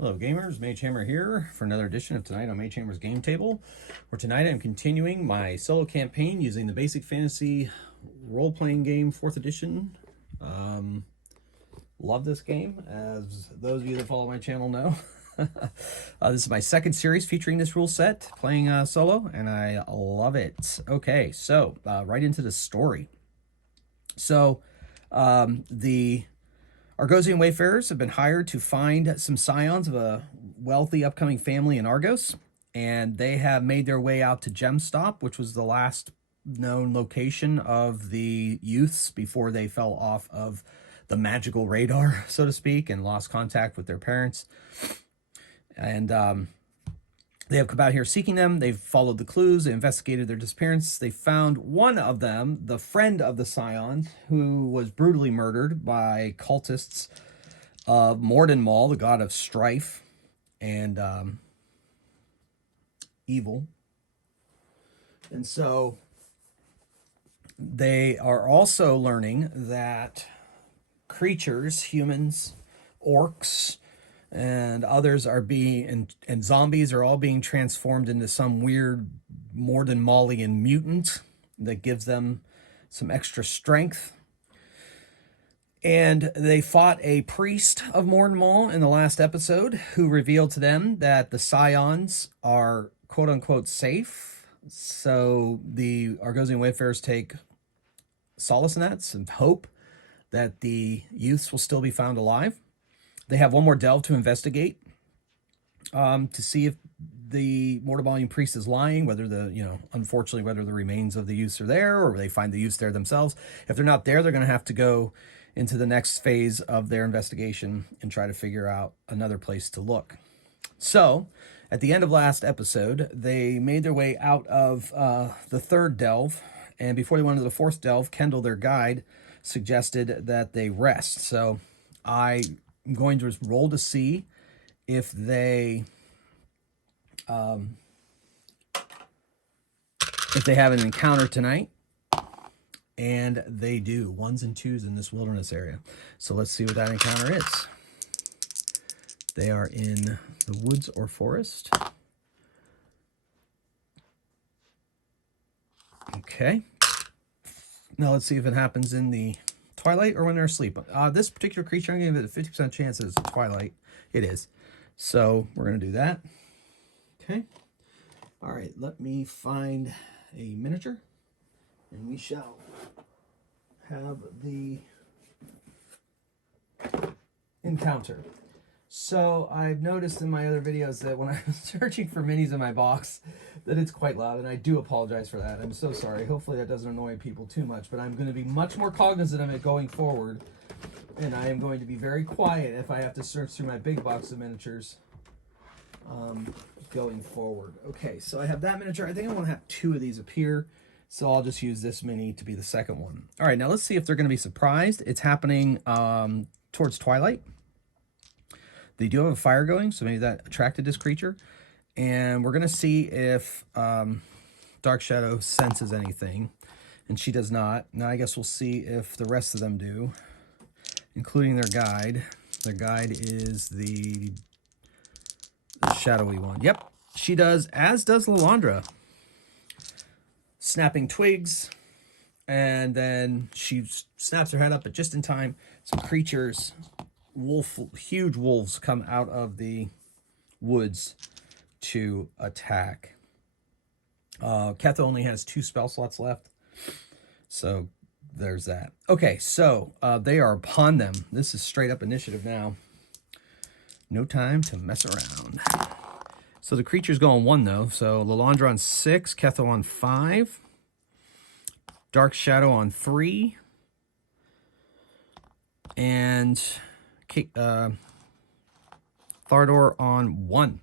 Hello gamers, Mage Hammer here for another edition of Tonight on Mage Hammer's Game Table, where tonight I'm continuing my solo campaign using the Basic Fantasy role-playing game 4th edition. Love this game, as those of you that follow my channel know. This is my second series featuring this rule set, playing solo, and I love it. Okay, so right into the story. So the Argosian Wayfarers have been hired to find some scions of a wealthy upcoming family in Argos, and they have made their way out to Gemstop, which was the last known location of the youths before they fell off of the magical radar, so to speak, and lost contact with their parents. And they have come out here seeking them. They've followed the clues. They investigated their disappearance. They found one of them, the friend of the Scions, who was brutally murdered by cultists of Mordinmal, the god of strife and evil. And so they are also learning that creatures, humans, orcs, and others are being, and zombies are all being transformed into some weird Mordinmalian mutant that gives them some extra strength. And they fought a priest of Mordinmal in the last episode who revealed to them that the Scions are quote-unquote safe. So the Argosian Wayfarers take solace in that, some hope that the youths will still be found alive. They have one more delve to investigate to see if the Mordinmalian priest is lying, whether unfortunately, whether the remains of the youths are there or they find the youths there themselves. If they're not there, they're going to have to go into the next phase of their investigation and try to figure out another place to look. So at the end of last episode, they made their way out of the third delve. And before they went into the fourth delve, Kendall, their guide, suggested that they rest. So I'm going to roll to see if they have an encounter tonight, and they do. 1s and 2s in this wilderness area. So let's see what that encounter is. They are in the woods or forest. Okay. Now let's see if it happens in the twilight or when they're asleep. This particular creature, I'm going to give it a 50% chance it's twilight. It is. So we're going to do that. Okay. All right. Let me find a miniature, and we shall have the encounter. So I've noticed in my other videos that when I'm searching for minis in my box that it's quite loud, and I do apologize for that. I'm so sorry. Hopefully that doesn't annoy people too much, but I'm going to be much more cognizant of it going forward, and I am going to be very quiet if I have to search through my big box of miniatures going forward. Okay, so I have that miniature. I think I want to have 2 of these appear, so I'll just use this mini to be the second one. All right, now let's see if they're going to be surprised. It's happening towards twilight. They do have a fire going, so maybe that attracted this creature. And we're going to see if Dark Shadow senses anything. And she does not. Now I guess we'll see if the rest of them do, including their guide. Their guide is the shadowy one. Yep, she does, as does Lilandra. Snapping twigs. And then she snaps her head up, but just in time, some creatures... huge wolves come out of the woods to attack. Ketha only has 2 spell slots left, so there's that. Okay, so they are upon them. This is straight up initiative now. No time to mess around. So the creatures go on 1 though. So Lilandra on 6, Ketha on 5, Dark Shadow on 3, and Thardor on 1.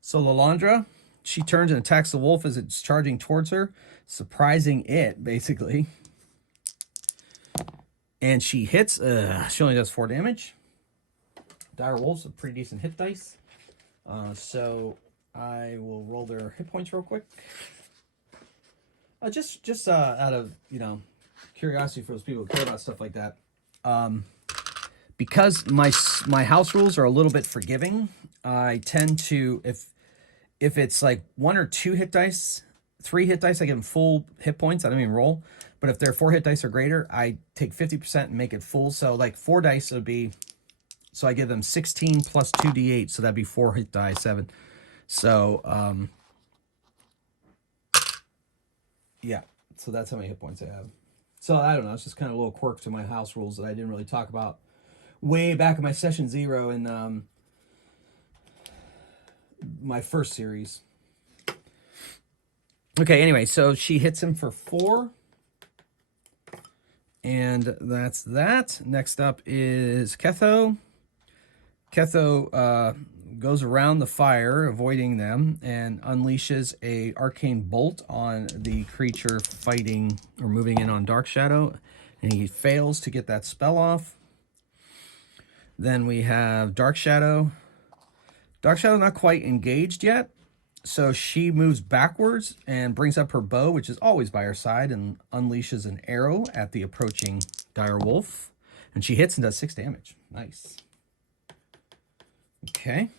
So Lilandra, she turns and attacks the wolf as it's charging towards her, surprising it, basically. And she hits. She only does 4 damage. Dire wolves have pretty decent hit dice. So I will roll their hit points real quick. Just out of, curiosity for those people who care about stuff like that. because my house rules are a little bit forgiving, I tend to, if it's like 1 or 2 hit dice, 3 hit dice, I give them full hit points. I don't even roll. But if they're 4 hit dice or greater, I take 50% and make it full. So like 4 dice would be, so I give them 16 plus 2d8. So that'd be 4 hit die, 7. So, yeah. So that's how many hit points I have. So I don't know. It's just kind of a little quirk to my house rules that I didn't really talk about way back in my session 0 in my first series. Okay, anyway, so she hits him for 4. And that's that. Next up is Ketho. Ketho goes around the fire, avoiding them, and unleashes a arcane bolt on the creature fighting or moving in on Dark Shadow. And he fails to get that spell off. Then we have Dark Shadow. Dark Shadow not quite engaged yet. So she moves backwards and brings up her bow, which is always by her side, and unleashes an arrow at the approaching dire wolf. And she hits and does 6 damage. Nice. Okay.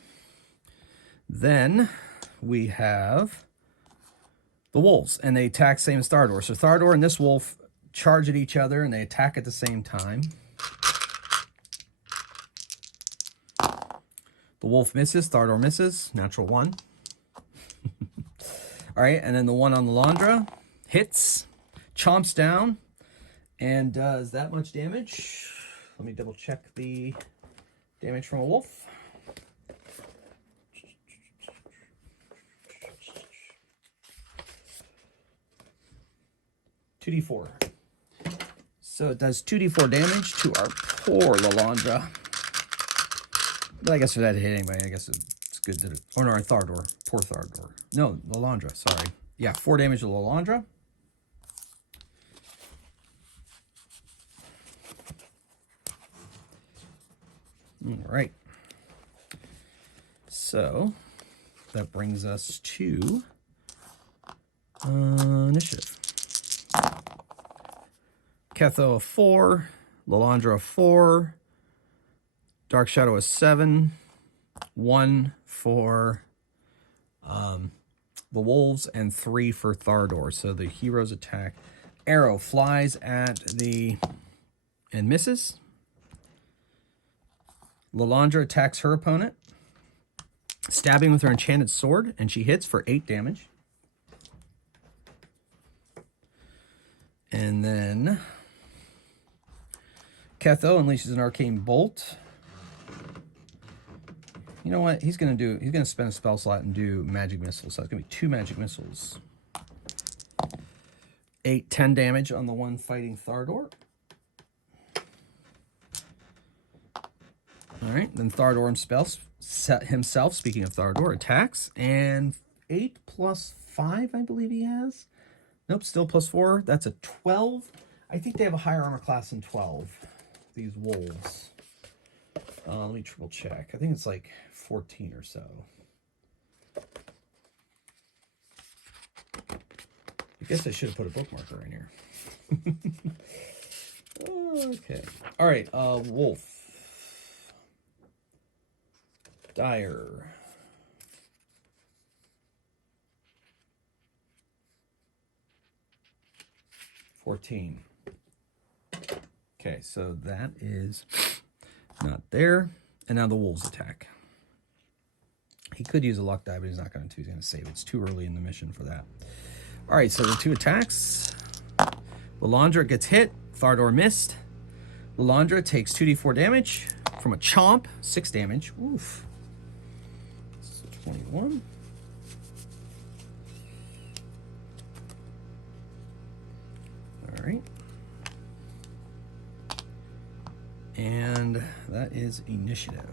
Then we have the wolves, and they attack same as Thardor. So Thardor and this wolf charge at each other, and they attack at the same time. The wolf misses, Thardor misses, natural 1. All right, and then the one on the Lendrom hits, chomps down, and does that much damage. Let me double check the damage from a wolf. $2d4. So it does 2d4 damage to our poor Lendrom. But I guess for that to hit anyway, I guess it's good that it... Oh, no, Thardor. Poor Thardor. No, Lendrom, sorry. Yeah, 4 damage to Lendrom. All right. So, that brings us to initiative. Ketho a 4, Lendrom a 4, Dark Shadow a 7, 1 for the wolves, and 3 for Thardor. So the hero's attack. Arrow flies at the... and misses. Lendrom attacks her opponent, stabbing with her enchanted sword, and she hits for 8 damage. And then Ketho unleashes an arcane bolt. You know what? He's gonna spend a spell slot and do magic missiles. So it's gonna be 2 magic missiles. 8, 10 damage on the one fighting Thardor. All right, then Thardor himself, speaking of Thardor, attacks, and 8 plus 5, I believe he has. Nope, still plus 4. That's a 12. I think they have a higher armor class than 12, these wolves. Let me triple check. I think it's like 14 or so. I guess I should have put a bookmarker in here. Okay. All right, wolf. Dire. $14. Okay, so that is not there. And now the wolves attack. He could use a luck die, but he's not going to. He's going to save it. It's too early in the mission for that. All right, so the 2 attacks. Lendrom gets hit. Thardor missed. Lendrom takes 2d4 damage from a chomp. 6 damage. Oof. So 21. All right. And that is initiative.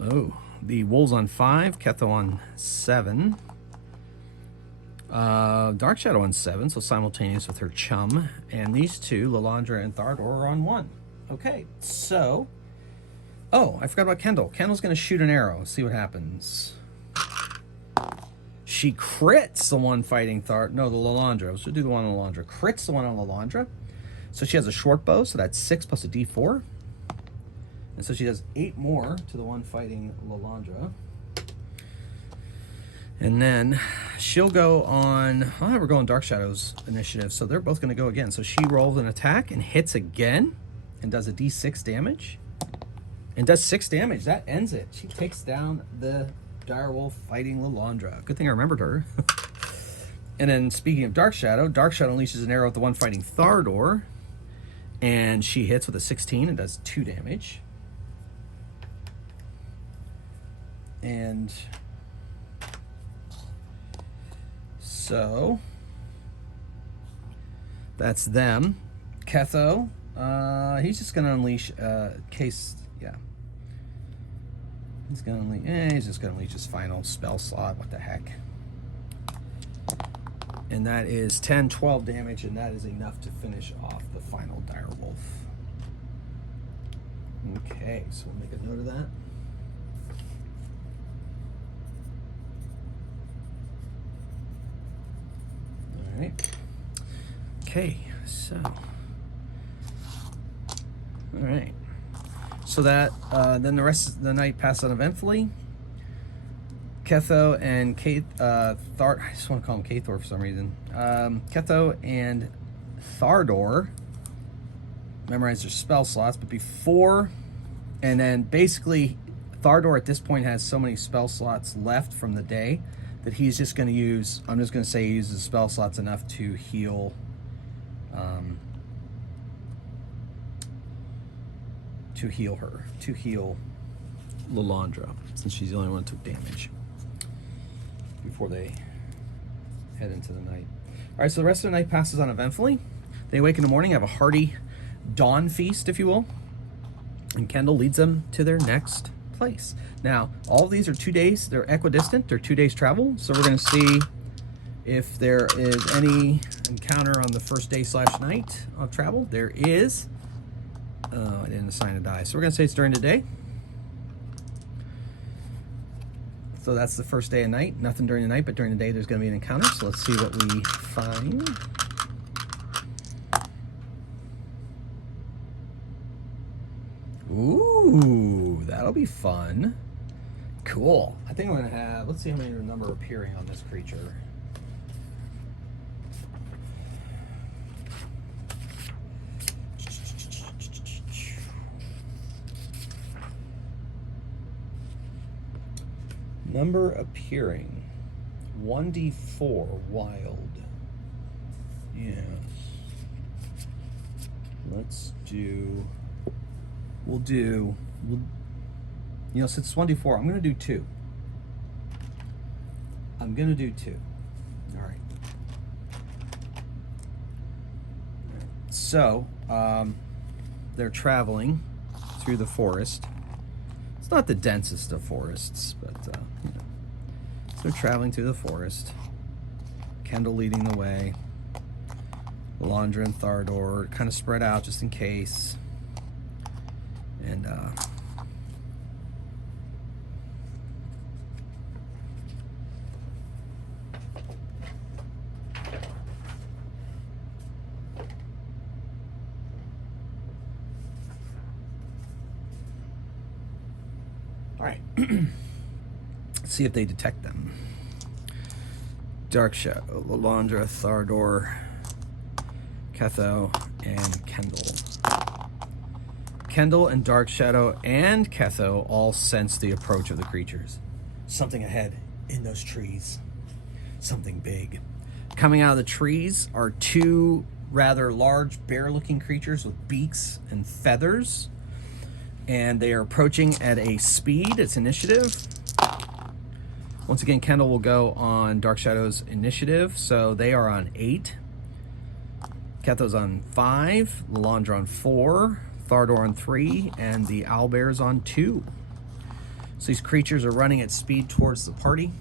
Oh, the wolves on 5, Ketho on 7. Dark Shadow on 7, so simultaneous with her chum. And these 2, Lendrom and Thardor, are on 1. Okay, so... Oh, I forgot about Kendall. Kendall's going to shoot an arrow. See what happens. She crits the one fighting Thardor. No, the Lendrom. She'll do the one on Lendrom. Crits the one on Lendrom. So she has a short bow, so that's 6 plus a d4. And so she does 8 more to the one fighting Lalandra. And then she'll go on, we're going Dark Shadow's initiative, so they're both going to go again. So she rolls an attack and hits again and does a d6 damage. And does 6 damage. That ends it. She takes down the direwolf fighting Lalandra. Good thing I remembered her. And then speaking of Dark Shadow unleashes an arrow at the one fighting Thardor. And she hits with a 16 and does 2 damage. And so that's them. Ketho, he's just gonna unleash he's just gonna unleash his final spell slot. What the heck? And that is 10, 12 damage, and that is enough to finish off the final direwolf. Okay, so we'll make a note of that. All right. Okay, so. All right. So that, then the rest of the night passed uneventfully. Ketho and I just want to call him Kathor for some reason. Ketho and Thardor memorize their spell slots, but before, and then basically Thardor at this point has so many spell slots left from the day that he's just going to use, I'm just going to say he uses spell slots enough to heal to heal Lalandra, since she's the only one who took damage before they head into the night. All right, so the rest of the night passes uneventfully. They wake in the morning, have a hearty dawn feast, if you will, and Kendall leads them to their next place. Now, all of these are 2 days. They're equidistant. They're 2 days travel. So we're going to see if there is any encounter on the first day / night of travel. There is. Oh, I didn't assign a die. So we're going to say it's during the day. So that's the first day and night. Nothing during the night, but during the day there's going to be an encounter. So let's see what we find. Ooh, that'll be fun. Cool. I think I'm going to have, let's see how many number appearing on this creature. Number appearing 1d4 wild. Yes. Let's do. You know, since it's 1d4, I'm going to do 2. All right. So, they're traveling through the forest. It's not the densest of forests, but you know. So they're traveling through the forest. Kendall leading the way. Lalandra and Thardor kind of spread out just in case. And all right. Let's see if they detect them. Dark Shadow, Lalandra, Thardor, Ketho, and Kendall. Kendall and Dark Shadow and Ketho all sense the approach of the creatures. Something ahead in those trees. Something big. Coming out of the trees are 2 rather large bear-looking creatures with beaks and feathers. And they are approaching at a speed. It's initiative. Once again, Kendall will go on Dark Shadow's initiative. So they are on 8. Ketho's on 5. Lalandra on 4. Thardor on 3. And the owlbear's on 2. So these creatures are running at speed towards the party.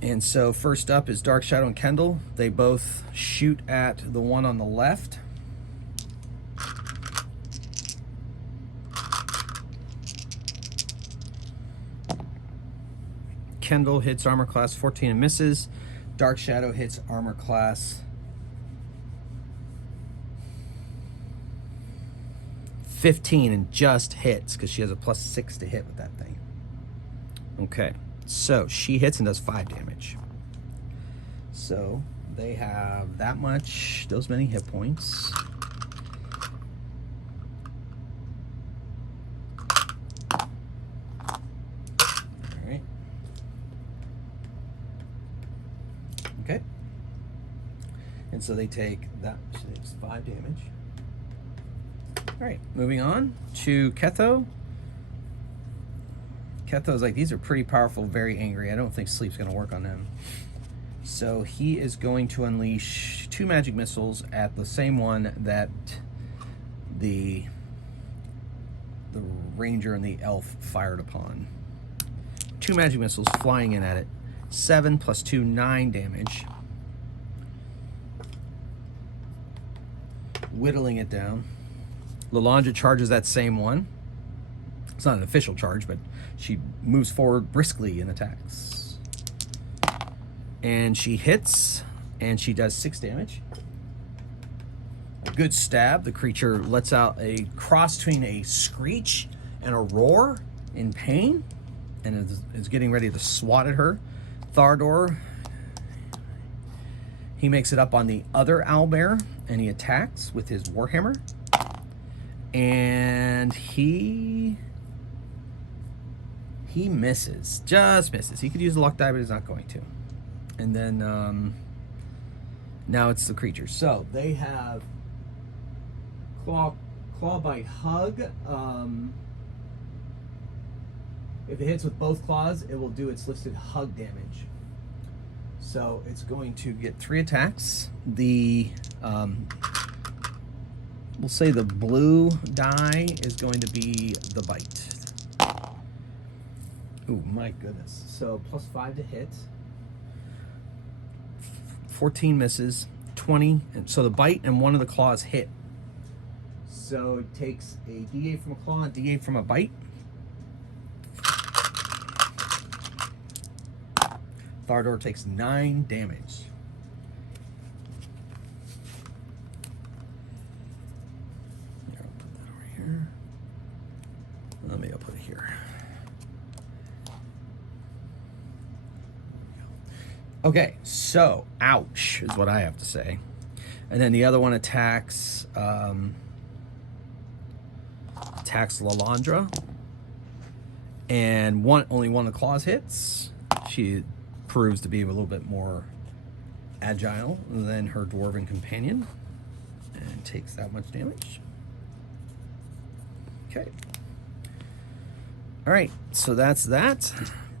And so first up is Dark Shadow and Kendall. They both shoot at the one on the left. Kendall hits armor class 14 and misses. Dark Shadow hits armor class 15 and just hits because she has a +6 to hit with that thing. Okay, so she hits and does 5 damage. So they have that much, those many hit points. All right. Okay. And so they take that, she takes 5 damage. All right, moving on to Ketho. Ketho's like, these are pretty powerful, very angry. I don't think sleep's gonna work on them. So he is going to unleash 2 magic missiles at the same one that the ranger and the elf fired upon. 2 magic missiles flying in at it. 7 + 2, 9 damage. Whittling it down. Lalandra charges that same one. It's not an official charge, but she moves forward briskly and attacks. And she hits, and she does 6 damage. A good stab. The creature lets out a cross between a screech and a roar in pain, and is getting ready to swat at her. Thardor, he makes it up on the other owlbear, and he attacks with his warhammer. And he misses, just misses. He could use a luck die, but he's not going to. And then now it's the creature. So they have claw, bite, hug. If it hits with both claws, it will do its listed hug damage. So it's going to get 3 attacks. The we'll say the blue die is going to be the bite. Oh my goodness. So +5 to hit. 14 misses. 20. And so the bite and one of the claws hit. So it takes a D8 from a claw and D8 from a bite. Thardor takes 9 damage. I'll put that over here. Maybe I'll put it here. Okay, so ouch is what I have to say. And then the other one attacks Lalandra, and only one of the claws hits. She proves to be a little bit more agile than her dwarven companion and takes that much damage. Okay. All right, so that's that,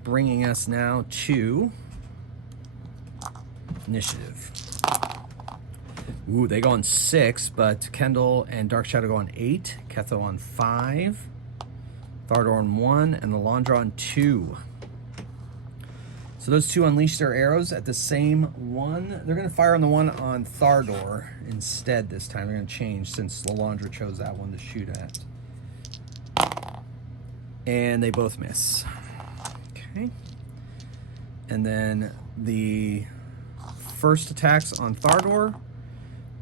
bringing us now to initiative. Ooh, they go on 6, but Kendall and Dark Shadow go on 8, Ketho on 5, Thardor on 1, and Lalandra on 2. So those 2 unleash their arrows at the same one. They're going to fire on the one on Thardor instead this time. They're going to change since Lalandra chose that one to shoot at. And they both miss. Okay. And then the first attacks on Thardor.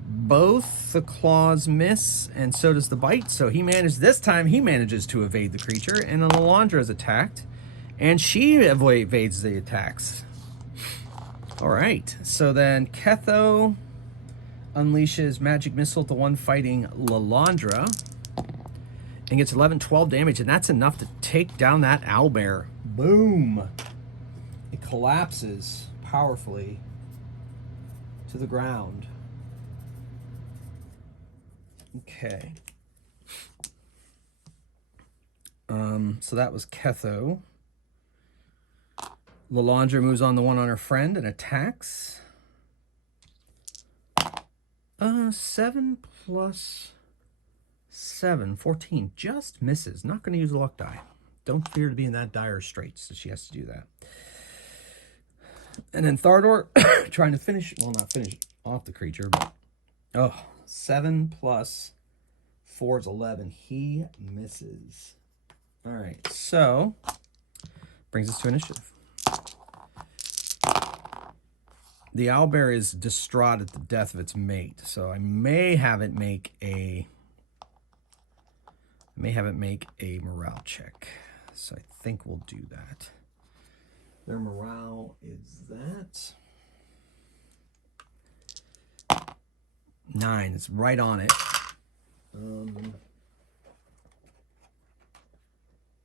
Both the claws miss, and so does the bite. So this time he manages to evade the creature, and then Lalandra is attacked. And she evades the attacks. All right, so then Ketho unleashes Magic Missile at the one fighting Lalandra and gets 12 damage, and that's enough to take down that owlbear. Boom! It collapses powerfully to the ground. Okay. So that was Ketho. Lalandra moves on the one on her friend and attacks. 7 + 7, 14. Just misses. Not going to use a luck die. Don't fear to be in that dire straits, so she has to do that. And then Thardor trying to finish, well, not finish off the creature, but 7 + 4 is 11. He misses. All right, so brings us to initiative. The owlbear is distraught at the death of its mate, so I may have it make a I may have it make a morale check. So I think we'll do that. Their morale is that 9. It's right on it. Can't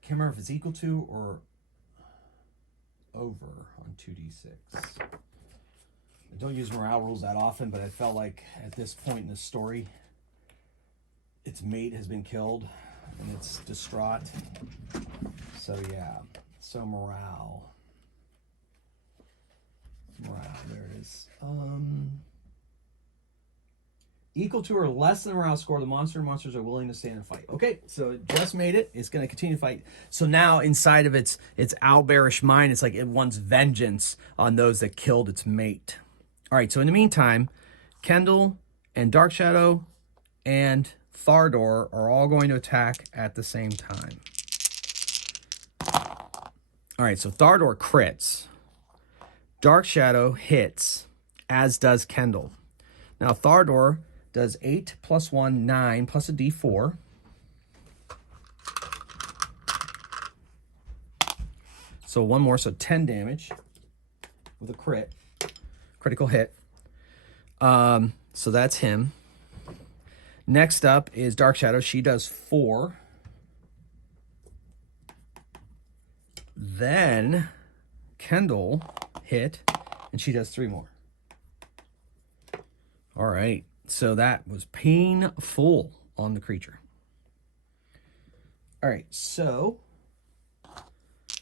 remember if it's equal to or over on 2d6. I don't use morale rules that often, but I felt like at this point in the story, its mate has been killed and it's distraught. So yeah, so morale, there it is. Equal to or less than the morale score, the monsters are willing to stand and fight. Okay, so it just made it. It's going to continue to fight. So now inside of its owlbearish mind, it's like it wants vengeance on those that killed its mate. All right, so in the meantime, Kendall and Dark Shadow and Thardor are all going to attack at the same time. All right, so Thardor crits. Dark Shadow hits, as does Kendall. Now Thardor does 8 plus 1, 9, plus a d4. So one more, so 10 damage with a critical hit. So that's him. Next up is Dark Shadow. She does 4. Then Kendall hit, and she does 3 more. All right, so that was painful on the creature. All right, so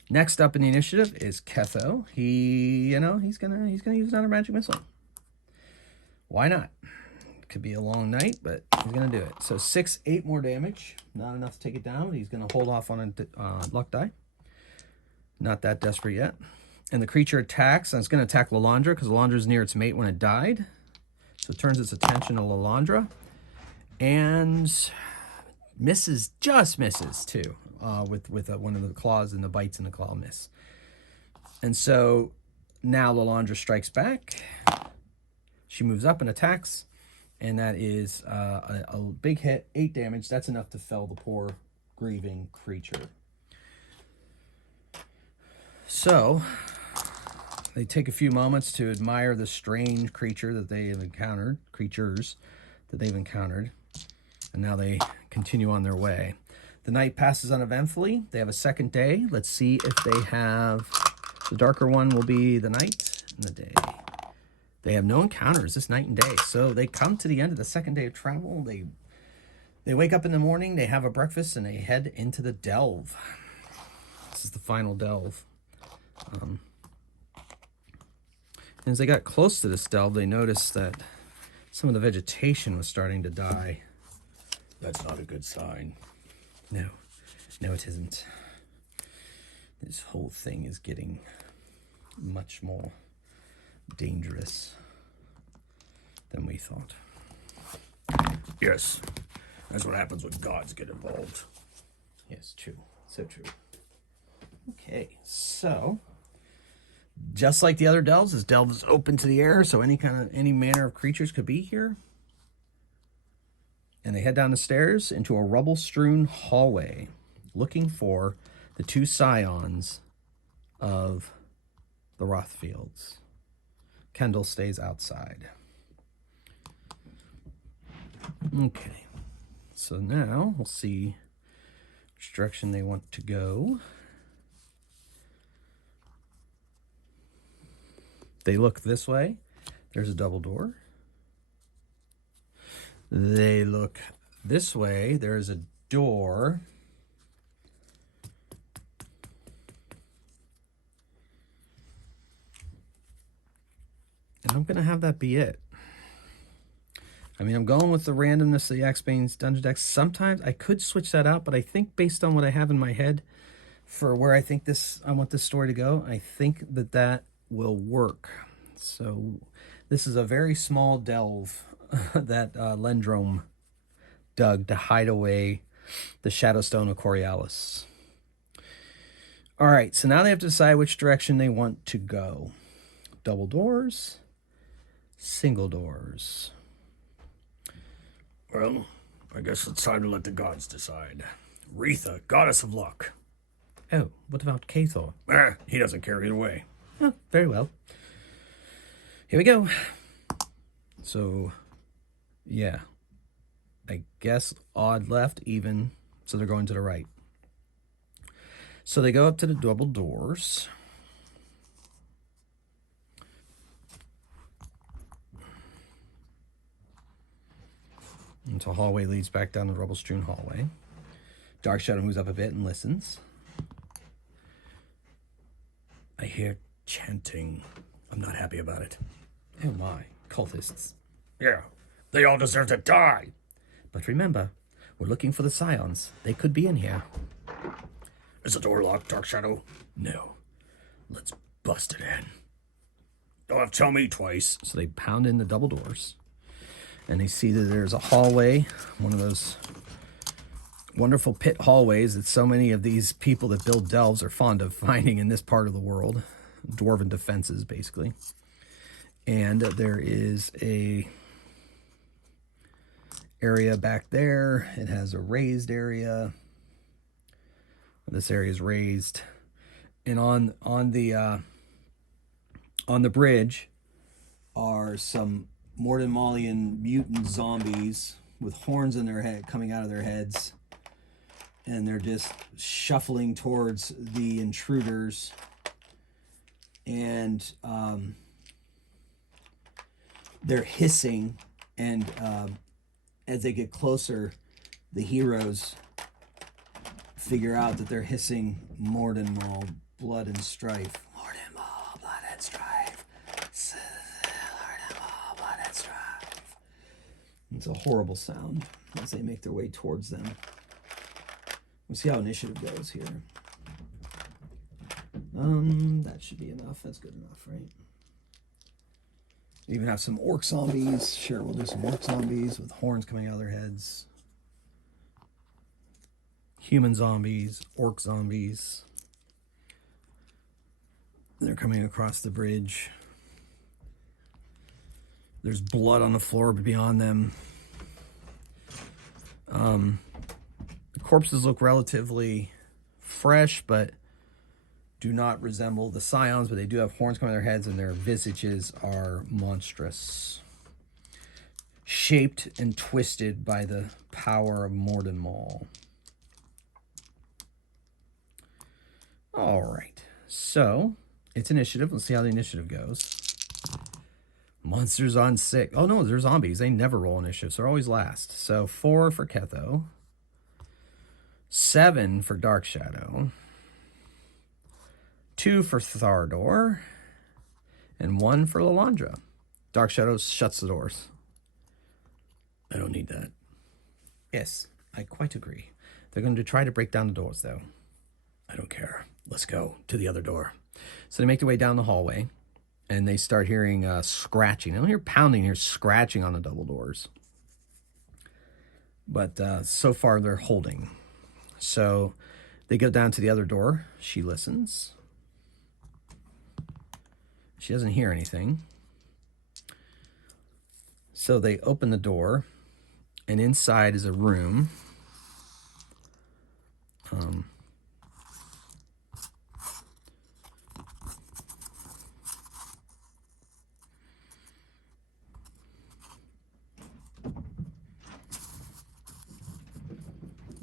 next up in the initiative is Ketho. He's gonna use another magic missile. Why not? It could be a long night, but he's gonna do it. So 6, 8 more damage. Not enough to take it down. He's gonna hold off on a luck die. Not that desperate yet. And the creature attacks, and it's gonna attack Lalandra because Lalandra's near its mate when it died. So it turns its attention to Lalandra and just misses too, with one of the claws, and the bites in the claw miss. And so now Lalandra strikes back. She moves up and attacks, and that is a big hit, 8 damage. That's enough to fell the poor grieving creature. So they take a few moments to admire the strange creatures that they've encountered, and now they continue on their way. The night passes uneventfully. They have a second day. Let's see if they have... The darker one will be the night and the day. They have no encounters this night and day. So they come to the end of the second day of travel. They wake up in the morning, they have a breakfast, and they head into the Delve. This is the final Delve. As they got close to this delve, they noticed that some of the vegetation was starting to die. That's not a good sign. No, it isn't. This whole thing is getting much more dangerous than we thought. Yes, that's what happens when gods get involved. Yes, true. So true. Okay, so... just like the other delves, this delve is open to the air, so any manner of creatures could be here. And they head down the stairs into a rubble-strewn hallway, looking for the 2 Scions of the Rothfields. Kendall stays outside. Okay, so now we'll see which direction they want to go. They look this way. There's a double door. They look this way. There's a door. And I'm going to have that be it. I mean, I'm going with the randomness of the X-Bane's Dungeon Decks. Sometimes I could switch that out, but I think based on what I have in my head for where I want this story to go, I think that will work. So this is a very small delve that Lendrom dug to hide away the Shadowstone of Coriolis. All right, so now they have to decide which direction they want to go. Double doors, single doors. Well, I guess it's time to let the gods decide. Retha, goddess of luck. Oh, what about Kathor? He doesn't care either way. Oh, very well. Here we go. So, yeah. I guess odd left, even. So they're going to the right. So they go up to the double doors. And so hallway leads back down the rubble-strewn hallway. Dark Shadow moves up a bit and listens. I hear chanting. I'm not happy about it. Oh my, cultists. Yeah, they all deserve to die. But remember, we're looking for the Scions. They could be in here. Is the door locked, Dark Shadow? No. Let's bust it in. Don't have to tell me twice. So they pound in the double doors. And they see that there's a hallway, one of those wonderful pit hallways that so many of these people that build delves are fond of finding in this part of the world. Dwarven defenses, basically. And there is a area back there. It has a raised area. This area is raised. And on the bridge are some Mordenmalian mutant zombies with horns in their head coming out of their heads, and they're just shuffling towards the intruders. And they're hissing, and as they get closer, the heroes figure out that they're hissing Mordenmal, blood and strife. Mordenmal, blood and strife. Mordenmal, blood and strife. It's a horrible sound as they make their way towards them. We'll see how initiative goes here. That should be enough. That's good enough, right? We even have some orc zombies. Sure, we'll do some orc zombies with horns coming out of their heads. Human zombies, orc zombies. They're coming across the bridge. There's blood on the floor beyond them. The corpses look relatively fresh, but do not resemble the Scions, but they do have horns coming out of their heads, and their visages are monstrous. Shaped and twisted by the power of Mordenmal. All right, so it's initiative. Let's see how the initiative goes. Monsters on 6. Oh, no, they're zombies. They never roll initiative, so they're always last. So 4 for Ketho. 7 for Dark Shadow. 2 for Thardor. And 1 for Lalandra. Dark Shadow shuts the doors. I don't need that. Yes, I quite agree. They're going to try to break down the doors, though. I don't care. Let's go to the other door. So they make their way down the hallway, and they start hearing scratching. They don't hear pounding, they hear scratching on the double doors. But so far, they're holding. So they go down to the other door. She listens. She doesn't hear anything. So they open the door, and inside is a room.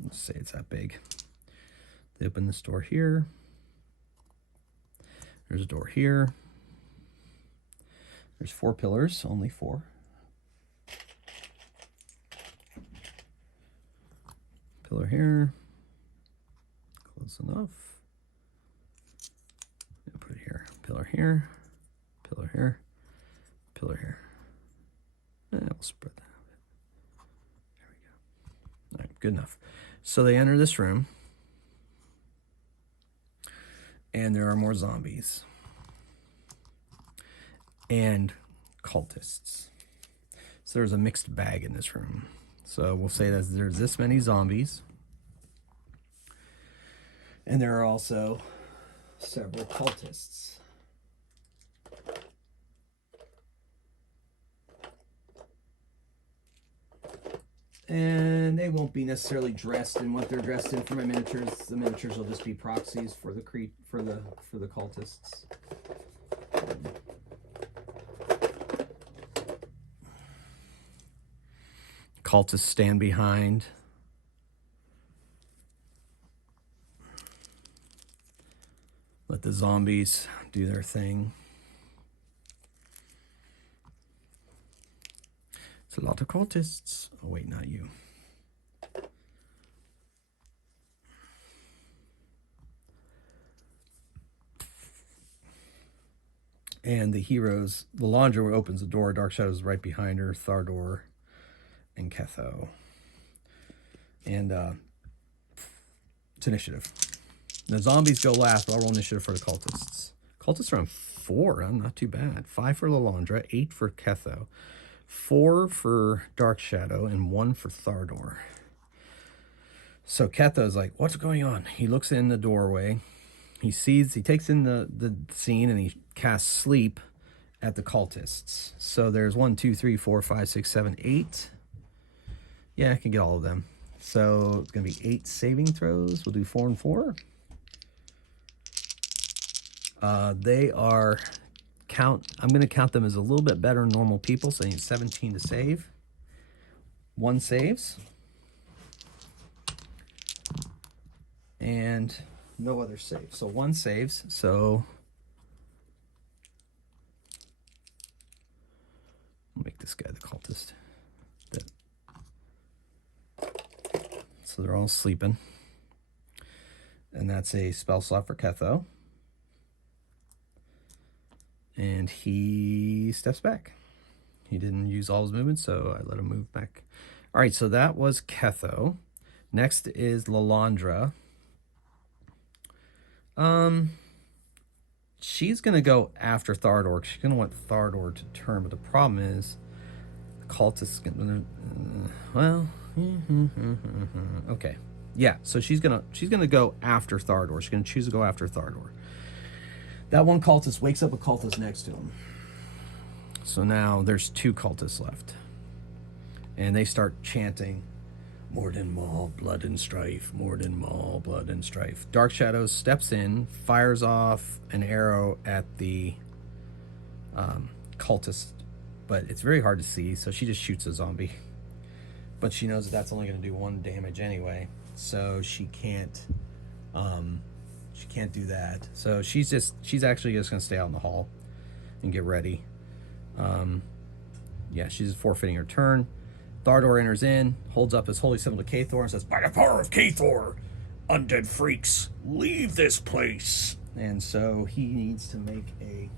Let's say it's that big. They open this door here. There's a door here. There's 4 pillars, only 4. Pillar here. Close enough. Put it here. Pillar here. Pillar here. Pillar here. And we'll spread that a bit. There we go. All right, good enough. So they enter this room. And there are more zombies. And cultists. So there's a mixed bag in this room. So we'll say that there's this many zombies. And there are also several cultists. And they won't be necessarily dressed in what they're dressed in for my miniatures. The miniatures will just be proxies for the cultists. Cultists stand behind. Let the zombies do their thing. It's a lot of cultists. Oh, wait, not you. And the heroes, Lendrom opens the door. Dark Shadow's right behind her. Thardor and Ketho. And it's initiative. The zombies go last, but I'll roll initiative for the cultists. Cultists are on 4. Not too bad. 5 for Lendrom, 8 for Ketho, 4 for Dark Shadow, and 1 for Thardor. So Ketho's like, what's going on? He looks in the doorway. He takes in the scene, and he casts sleep at the cultists. So there's 1, 2, 3, 4, 5, 6, 7, 8. Yeah, I can get all of them. So it's going to be 8 saving throws. We'll do 4 and 4. They are I'm going to count them as a little bit better than normal people, so they need 17 to save. 1 saves. And no other saves. So 1 saves. So I'll make this guy the cultist. So they're all sleeping. And that's a spell slot for Ketho. And he steps back. He didn't use all his movements, so I let him move back. All right, so that was Ketho. Next is Lendrom. She's going to go after Thardor. She's going to want Thardor to turn, but the problem is the cultists going to... okay. Yeah, so she's gonna go after Thardor. She's going to choose to go after Thardor. That one cultist wakes up a cultist next to him. So now there's 2 cultists left. And they start chanting, Morden Maul, blood and strife, Morden Maul, blood and strife. Dark Shadow steps in, fires off an arrow at the cultist, but it's very hard to see, so she just shoots a zombie. But she knows that that's only going to do 1 damage anyway, so she can't do that. So she's actually just going to stay out in the hall and get ready. Yeah, she's forfeiting her turn. Thardor enters in, holds up his holy symbol to Kathor and says, By the power of Kathor, undead freaks, leave this place. And so he needs to make a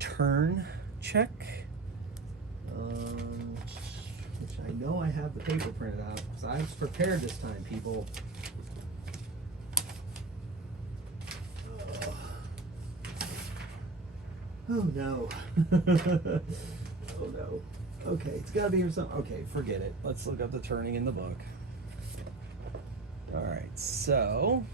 turn check. Which I know I have the paper printed out, because I was prepared this time, people. Oh no. Oh no. Okay, it's gotta be here something. Okay, forget it. Let's look up the turning in the book. Alright, so...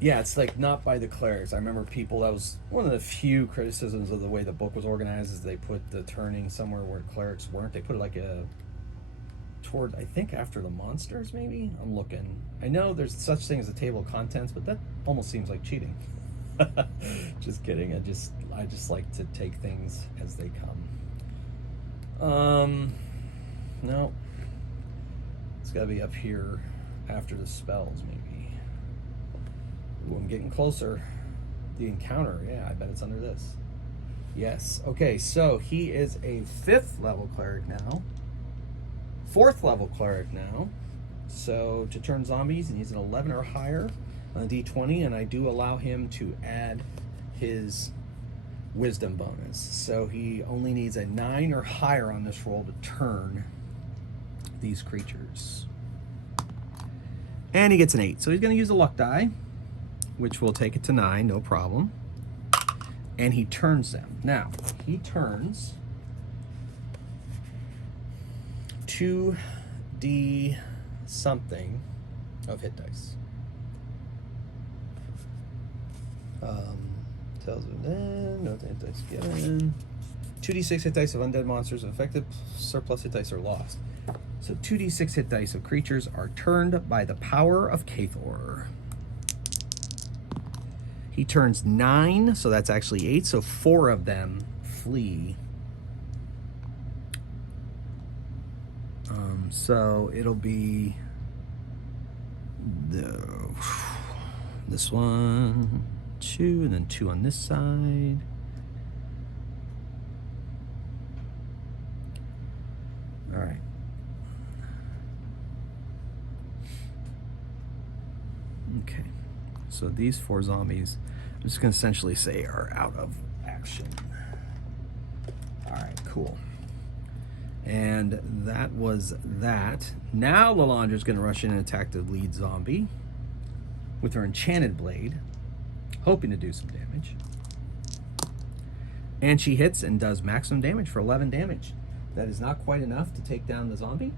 yeah, it's like not by the clerics. I remember people, that was one of the few criticisms of the way the book was organized, is they put the turning somewhere where clerics weren't. They put it like toward, I think, after the monsters, maybe? I'm looking. I know there's such thing as a table of contents, but that almost seems like cheating. Just kidding. I just like to take things as they come. No. It's gotta be up here after the spells, maybe. Ooh, I'm getting closer. The encounter, yeah, I bet it's under this. Yes. Okay, so he is a 5th level cleric now. 4th level cleric now. So to turn zombies, he needs an 11 or higher on a d20, and I do allow him to add his wisdom bonus. So he only needs a 9 or higher on this roll to turn these creatures. And he gets an 8. So he's going to use a luck die, which will take it to 9, no problem. And he turns them. Now, he turns 2d something of hit dice. Tells him then, no hit dice given. 2d6 hit dice of undead monsters affected, surplus hit dice are lost. So 2d6 hit dice of creatures are turned by the power of Cathor. He turns 9, so that's actually 8, so 4 of them flee. So it'll be this one, 2, and then 2 on this side. All right. Okay. So these 4 zombies, I'm just going to essentially say are out of action. All right, cool. And that was that. Now Lalandra's going to rush in and attack the lead zombie with her enchanted blade, hoping to do some damage. And she hits and does maximum damage for 11 damage. That is not quite enough to take down the zombie,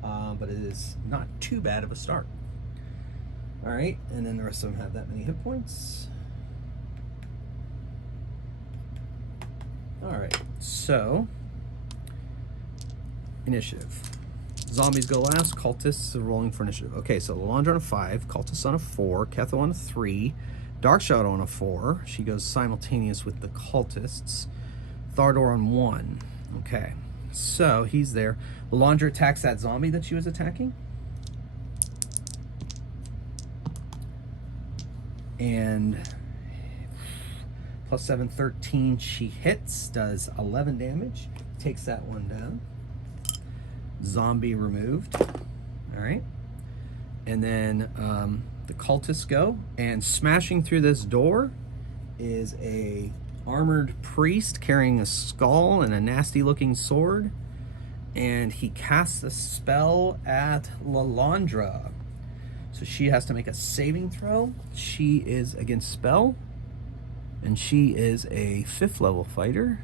but it is not too bad of a start. All right, and then the rest of them have that many hit points. All right, so initiative. Zombies go last. Cultists are rolling for initiative. Okay, so Lalandra on a 5, Cultists on a 4, Ketho on a 3, Dark Shadow on a 4. She goes simultaneous with the Cultists. Thardor on 1. Okay, so he's there. Lalandra attacks that zombie that she was attacking. And plus 7, 13. She hits, does 11 damage, takes that one down. Zombie removed. All right, and then the cultists go, and smashing through this door is a armored priest carrying a skull and a nasty looking sword, and he casts a spell at Lalandra, so she has to make a saving throw. She is against spell, and she is a 5th level fighter.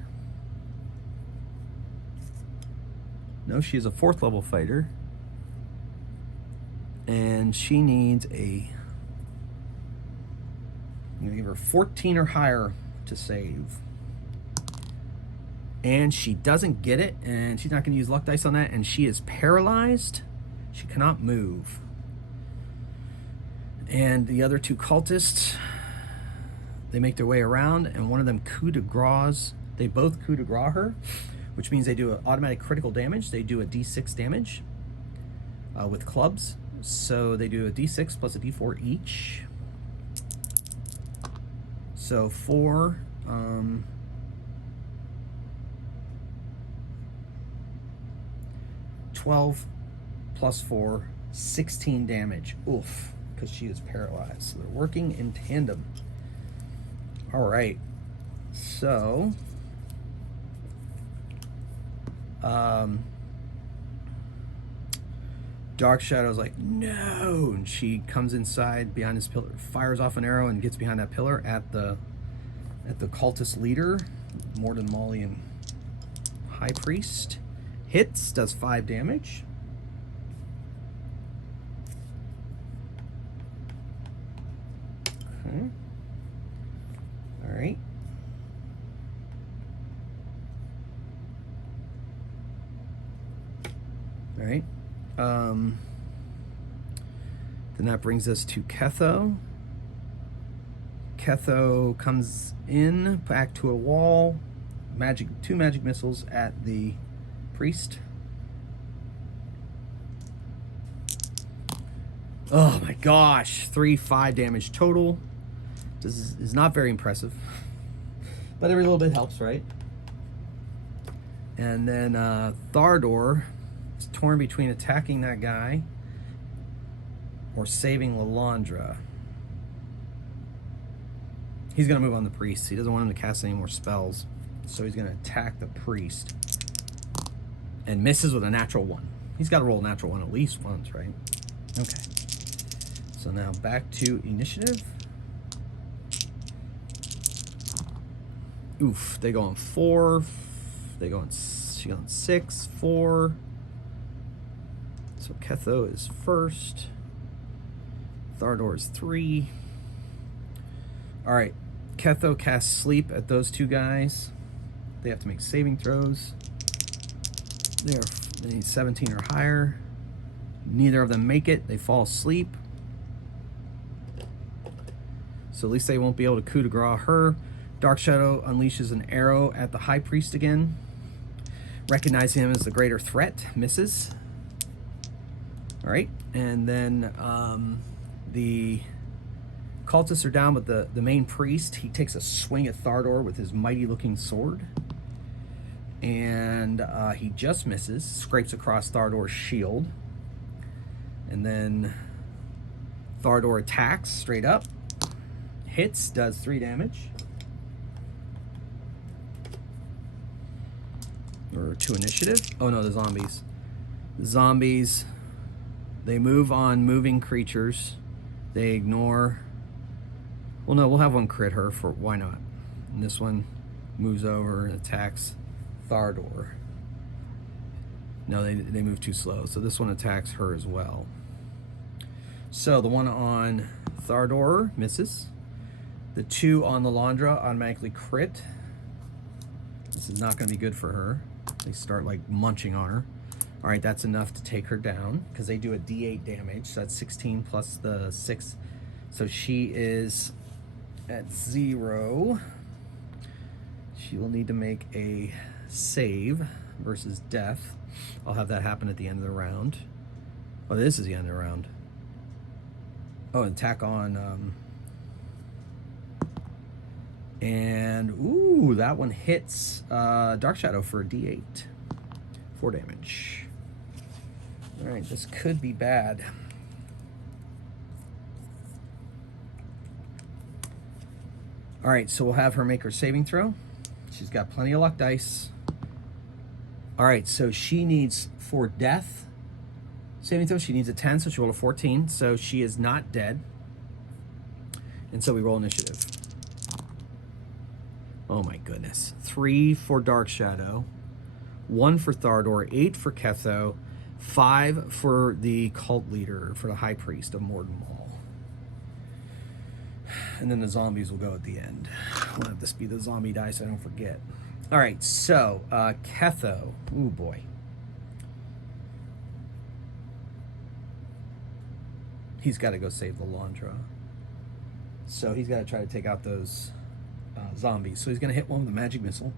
No, she is a 4th level fighter. And she needs a... I'm going to give her 14 or higher to save. And she doesn't get it, and she's not going to use luck dice on that, and she is paralyzed. She cannot move. And the other 2 cultists, they make their way around, and one of them coup de grace. They both coup de grace her, which means they do an automatic critical damage. They do a d6 damage with clubs. So they do a d6 plus a d4 each. So 4. 12 plus 4, 16 damage. Oof, because she is paralyzed. So they're working in tandem. All right. So... Dark Shadow's like, no, and she comes inside behind this pillar, fires off an arrow, and gets behind that pillar at the cultist leader, Morden Maulian High Priest. Hits, does 5 damage. Okay. All right. All right. Then that brings us to Ketho. Ketho comes in, back to a wall. 2 magic missiles at the priest. Oh my gosh, 5 damage total. This is not very impressive, but every little bit helps, right? And then Thardor is torn between attacking that guy or saving Lalandra. He's going to move on the priest. He doesn't want him to cast any more spells, so he's going to attack the priest and misses with a natural 1. He's got to roll a natural 1 at least once, right? Okay. So now back to initiative. Oof, they go on 4. They go on, she goes on 6, 4. So Ketho is first. Thardor is 3. All right, Ketho casts sleep at those 2 guys. They have to make saving throws. They need 17 or higher. Neither of them make it. They fall asleep. So at least they won't be able to coup de grace her. Dark Shadow unleashes an arrow at the High Priest again. Recognizing him as the greater threat. Misses. All right. And then the cultists are down, but the main priest, he takes a swing at Thardor with his mighty-looking sword. And he just misses. Scrapes across Thardor's shield. And then Thardor attacks straight up. Hits, does 3 damage. Or 2 initiative. Oh no, the zombies. The zombies, they move on moving creatures. They ignore... Well, no, we'll have one crit her for... Why not? And this one moves over and attacks Thardor. No, they move too slow. So this one attacks her as well. So the one on Thardor misses. The 2 on the Lendrom automatically crit. This is not going to be good for her. They start like munching on her. All right, that's enough to take her down because they do a D8 damage. So that's 16 plus the 6. So she is at 0. She will need to make a save versus death. I'll have that happen at the end of the round. Oh, this is the end of the round. Oh, attack on... And, ooh, that one hits Dark Shadow for a D8. 4 damage. All right, this could be bad. All right, so we'll have her make her saving throw. She's got plenty of luck dice. All right, so she needs, for death saving throw, she needs a 10, so she rolled a 14. So she is not dead. And so we roll initiative. Oh my goodness. 3 for Dark Shadow, 1 for Thardor, 8 for Ketho, 5 for the cult leader, for the High Priest of Mordenwall. And then the zombies will go at the end. I'll have this be the zombie die so I don't forget. All right, so Ketho. Ooh boy. He's got to go save the Lendrom. So he's got to try to take out those zombies. So he's going to hit one with a magic missile.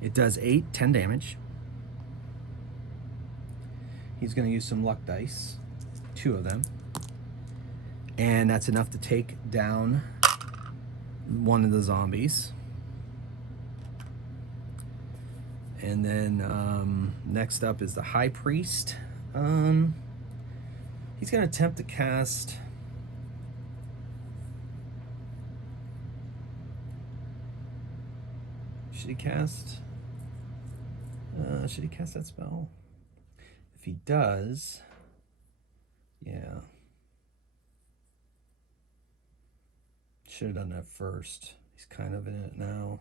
It does 10 damage. He's going to use some luck dice, 2 of them. And that's enough to take down one of the zombies. And then next up is the High Priest. He's going to attempt to cast... Should he cast that spell? If he does, yeah. Should have done that first. He's kind of in it now.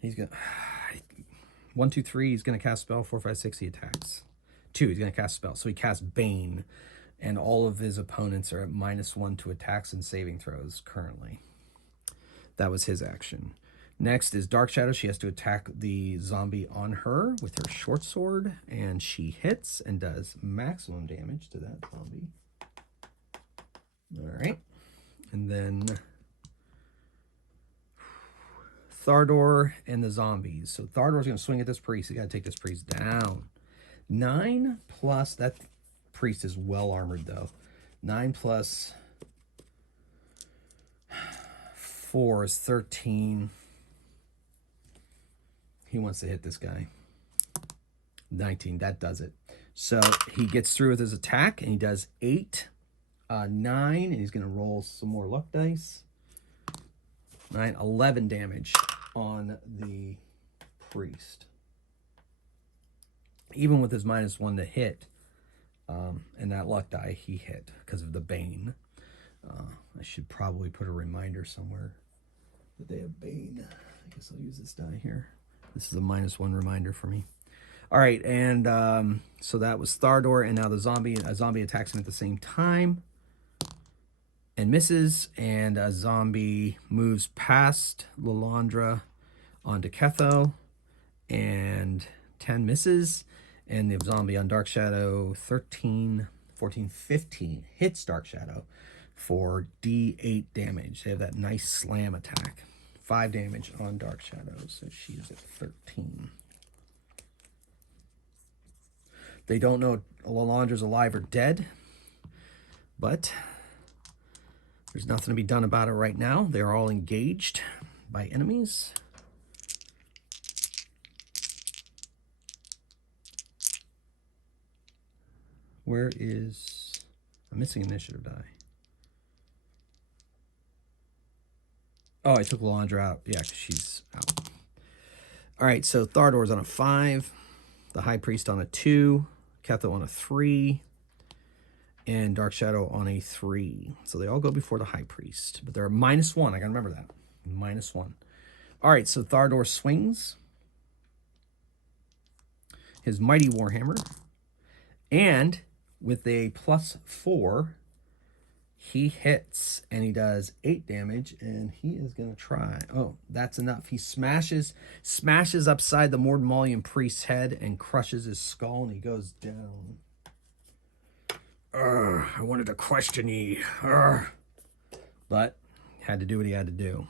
He's going to... 1, 2, 3, he's going to cast spell. 4, 5, 6, he attacks. 2, he's going to cast spell. So he casts Bane, and all of his opponents are at -1 to attacks and saving throws currently. That was his action. Next is Dark Shadow. She has to attack the zombie on her with her short sword, and she hits and does maximum damage to that zombie. All right. And then Thardor and the zombies. So Thardor's going to swing at this priest. He's got to take this priest down. 9 plus, that priest is well armored though. 9 plus 4 is 13. He wants to hit this guy. 19, that does it. So he gets through with his attack, and he does 8, 9, and he's going to roll some more luck dice. 9, 11 damage on the priest. Even with his -1 to hit, and that luck die, he hit because of the Bane. I should probably put a reminder somewhere that they have Bane. I guess I'll use this die here. This is a -1 reminder for me. All right, and so that was Thardor, and now a zombie attacks him at the same time and misses, and a zombie moves past Lalandra onto Ketho, and 10 misses, and the zombie on Dark Shadow 13, 14, 15 hits Dark Shadow for D8 damage. They have that nice slam attack. 5 damage on Dark Shadow, so she's at 13. They don't know Lalandra's alive or dead, but there's nothing to be done about it right now. They're all engaged by enemies. Where is... I'm missing initiative die. Oh, I took Lalandra out. Yeah, because she's out. All right, so Thardor's on a 5. The High Priest on a 2. Ketho on a 3. And Dark Shadow on a 3. So they all go before the High Priest. But they're -1. I got to remember that. -1. All right, so Thardor swings his Mighty Warhammer. And with a +4, he hits, and he does 8 damage, and he is going to try. Oh, that's enough. He smashes upside the Mordmalian priest's head and crushes his skull, and he goes down. I wanted to question ye. But had to do what he had to do.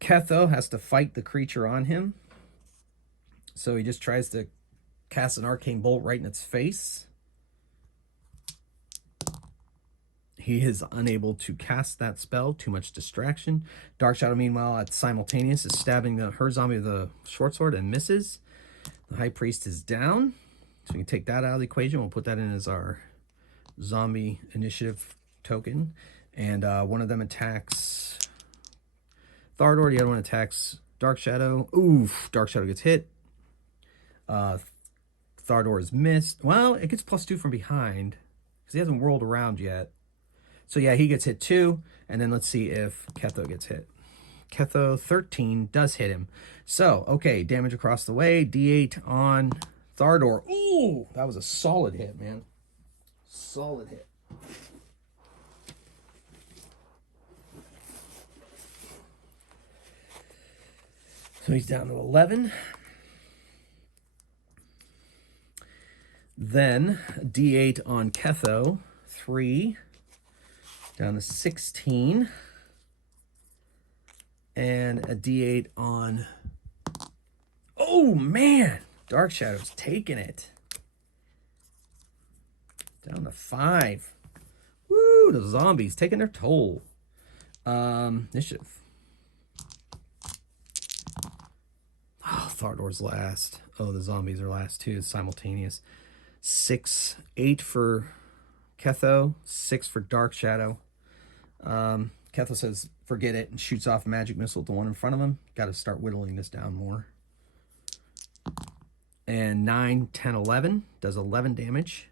Ketho has to fight the creature on him, so he just tries to cast an arcane bolt right in its face. He is unable to cast that spell. Too much distraction. Dark Shadow, meanwhile, at simultaneous, is stabbing her zombie with a short sword and misses. The High Priest is down. So we can take that out of the equation. We'll put that in as our zombie initiative token. And one of them attacks Thardor. The other one attacks Dark Shadow. Oof. Dark Shadow gets hit. Thardor is missed. Well, it gets +2 from behind because he hasn't whirled around yet. So yeah, he gets hit too. And then let's see if Ketho gets hit. Ketho 13 does hit him. So, okay, damage across the way. D8 on Thardor. Ooh, that was a solid hit, man. Solid hit. So he's down to 11. Then D8 on Ketho. 3. Down to 16. And a D8 on... Oh, man! Dark Shadow's taking it. Down to 5. Woo! The zombies taking their toll. Initiative. Oh, Thardor's last. Oh, the zombies are last too. It's simultaneous. 6, 8 for Ketho. 6 for Dark Shadow. Ketho says, forget it, and shoots off a magic missile to one in front of him. Got to start whittling this down more. And 9, 10, 11. Does 11 damage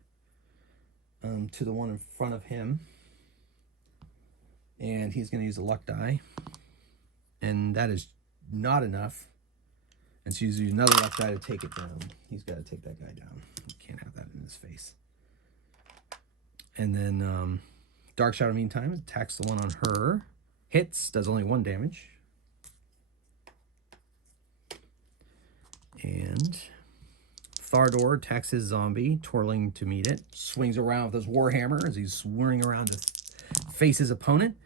to the one in front of him. And he's going to use a luck die. And that is not enough. And so he's using another luck die to take it down. He's got to take that guy down. He can't have that in his face. And then Dark Shadow, meantime, attacks the one on her. Hits, does only 1 damage. And Thardor attacks his zombie, twirling to meet it. Swings around with his warhammer as he's swirling around to face his opponent.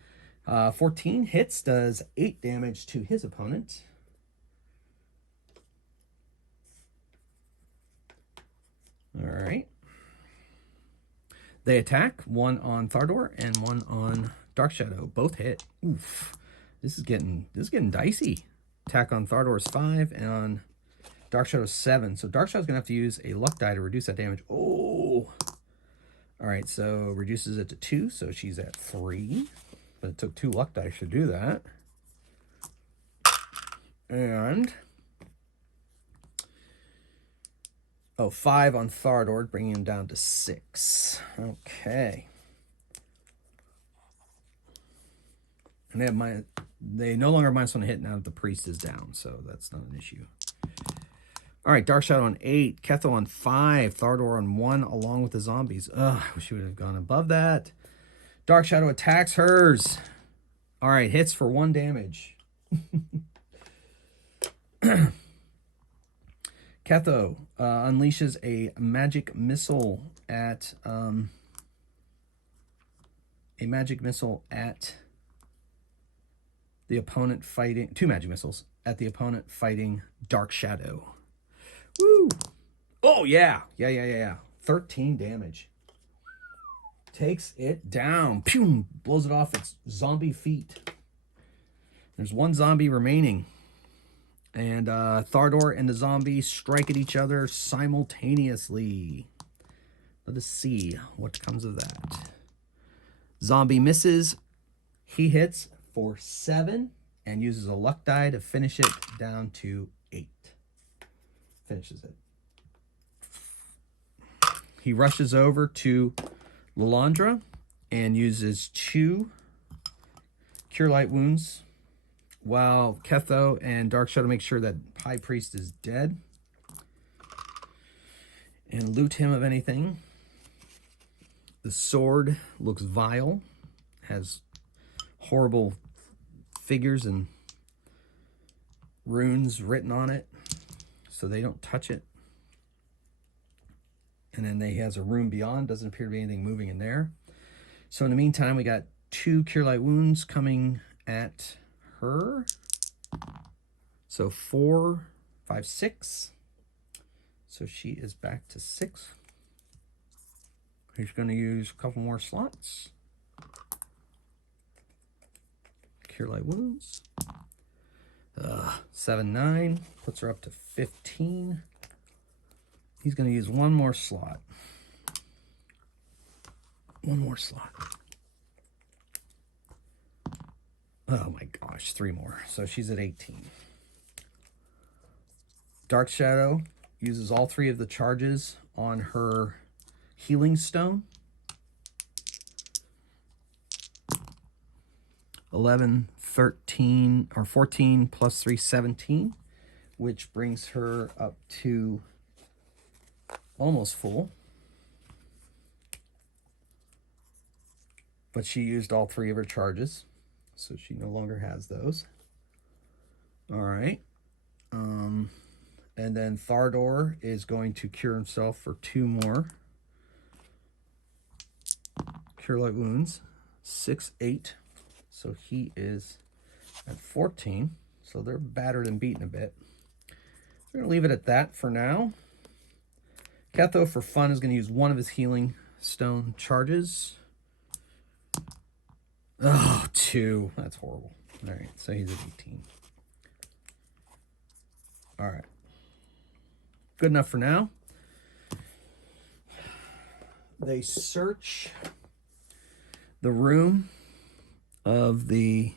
14 hits, does 8 damage to his opponent. All right. They attack, one on Thardor and one on Dark Shadow. Both hit. Oof. This is getting dicey. Attack on Thardor is 5 and on Dark Shadow is 7. So Dark Shadow's gonna have to use a luck die to reduce that damage. Oh. All right, so reduces it to 2, so she's at 3. But it took 2 luck dice to do that. And 5 on Thardor, bringing him down to 6. Okay. And they no longer -1 to hit now that the priest is down, so that's not an issue. All right, Dark Shadow on 8, Ketho on 5, Thardor on 1, along with the zombies. Ugh, I wish you would have gone above that. Dark Shadow attacks hers. All right, hits for 1 damage. Ketho unleashes a magic missile at the opponent fighting 2 magic missiles at the opponent fighting Dark Shadow. Woo! Oh yeah. 13 damage. Takes it down. Pew! Blows it off its zombie feet. There's 1 zombie remaining. And Thardor and the zombie strike at each other simultaneously. Let us see what comes of that. Zombie misses. He hits for 7 and uses a luck die to finish it down to 8. Finishes it. He rushes over to Lilandra and uses 2 Cure Light Wounds, while Ketho and Dark Shadow make sure that High Priest is dead and loot him of anything. The sword looks vile, has horrible figures and runes written on it, so they don't touch it. And then he has a room beyond. Doesn't appear to be anything moving in there. So in the meantime, we got 2 Cure Light Wounds coming at her. So 4, 5, 6. So she is back to 6. He's going to use a couple more slots. Cure Light Wounds. 7, 9. Puts her up to 15. He's going to use 1 more slot. 1 more slot. Oh my gosh, 3 more. So she's at 18. Dark Shadow uses all 3 of the charges on her healing stone. 11, 13, or 14 plus 3, 17, which brings her up to almost full. But she used all 3 of her charges, so she no longer has those. All right. And then Thardor is going to cure himself for 2 more Cure Light Wounds. 6, 8. So he is at 14. So they're battered and beaten a bit. We're going to leave it at that for now. Ketho, for fun, is going to use 1 of his healing stone charges. Oh, 2. That's horrible. All right, so he's at 18. All right. Good enough for now. They search the room of the...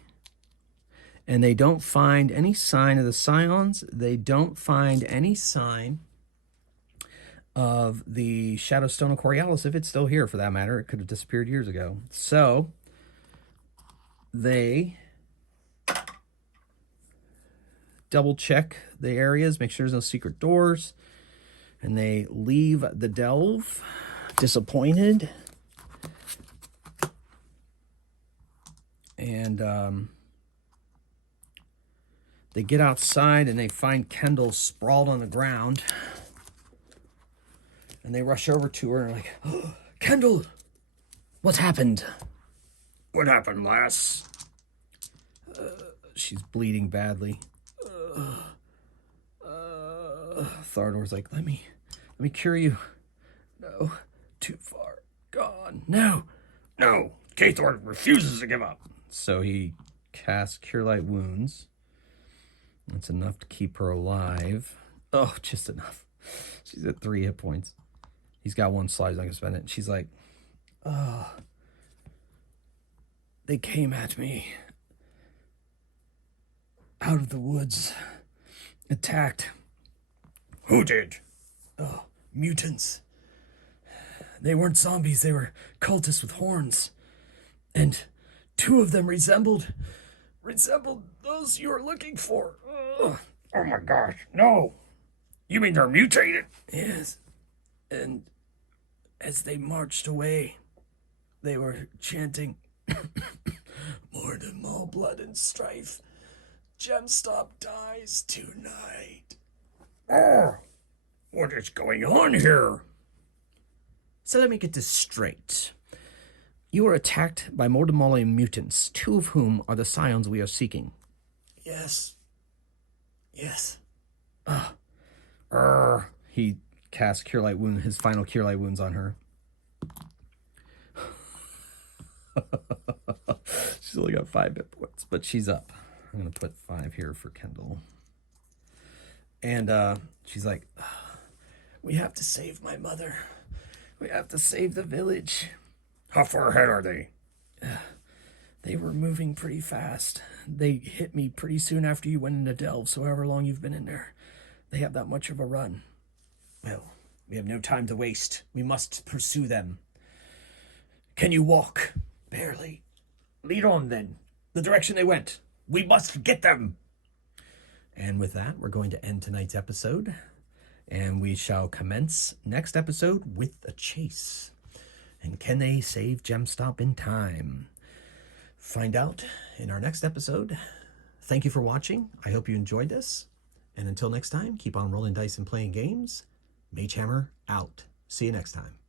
and they don't find any sign of the Scions. They don't find any sign of the Shadowstone of Coriolis, if it's still here for that matter. It could have disappeared years ago. So they double check the areas, make sure there's no secret doors, and they leave the delve disappointed. And they get outside and they find Kendall sprawled on the ground. And they rush over to her and are like, oh, Kendall, what's happened? What happened, lass? She's bleeding badly. Thardor's like, let me cure you. No, too far gone. No. Kathor refuses to give up. So he casts Cure Light Wounds. That's enough to keep her alive. Oh, just enough. She's at 3 hit points. He's got 1 slide. He's not going to spend it. She's like, oh, they came at me out of the woods. Attacked. Who did? Oh, mutants. They weren't zombies. They were cultists with horns. And 2 of them resembled those you were looking for. Ugh. Oh my gosh, no. You mean they're mutated? Yes. And as they marched away, they were chanting, more than more blood and strife. Gemstop dies tonight. Oh, what is going on here? So let me get this straight. You were attacked by Mordomolian mutants, 2 of whom are the Scions we are seeking. Yes. Yes. He casts Cure Light Wound, his final Cure Light Wounds on her. She's only got 5 hit points, but she's up. I'm going to put 5 here for Kendall. And she's like, we have to save my mother. We have to save the village. How far ahead are they? They were moving pretty fast. They hit me pretty soon after you went into Delve, so however long you've been in there. They have that much of a run. Well, we have no time to waste. We must pursue them. Can you walk? Barely. Lead on then. The direction they went. We must get them. And with that, we're going to end tonight's episode. And we shall commence next episode with a chase. And can they save Gemstop in time? Find out in our next episode. Thank you for watching. I hope you enjoyed this. And until next time, keep on rolling dice and playing games. Mage Hammer out. See you next time.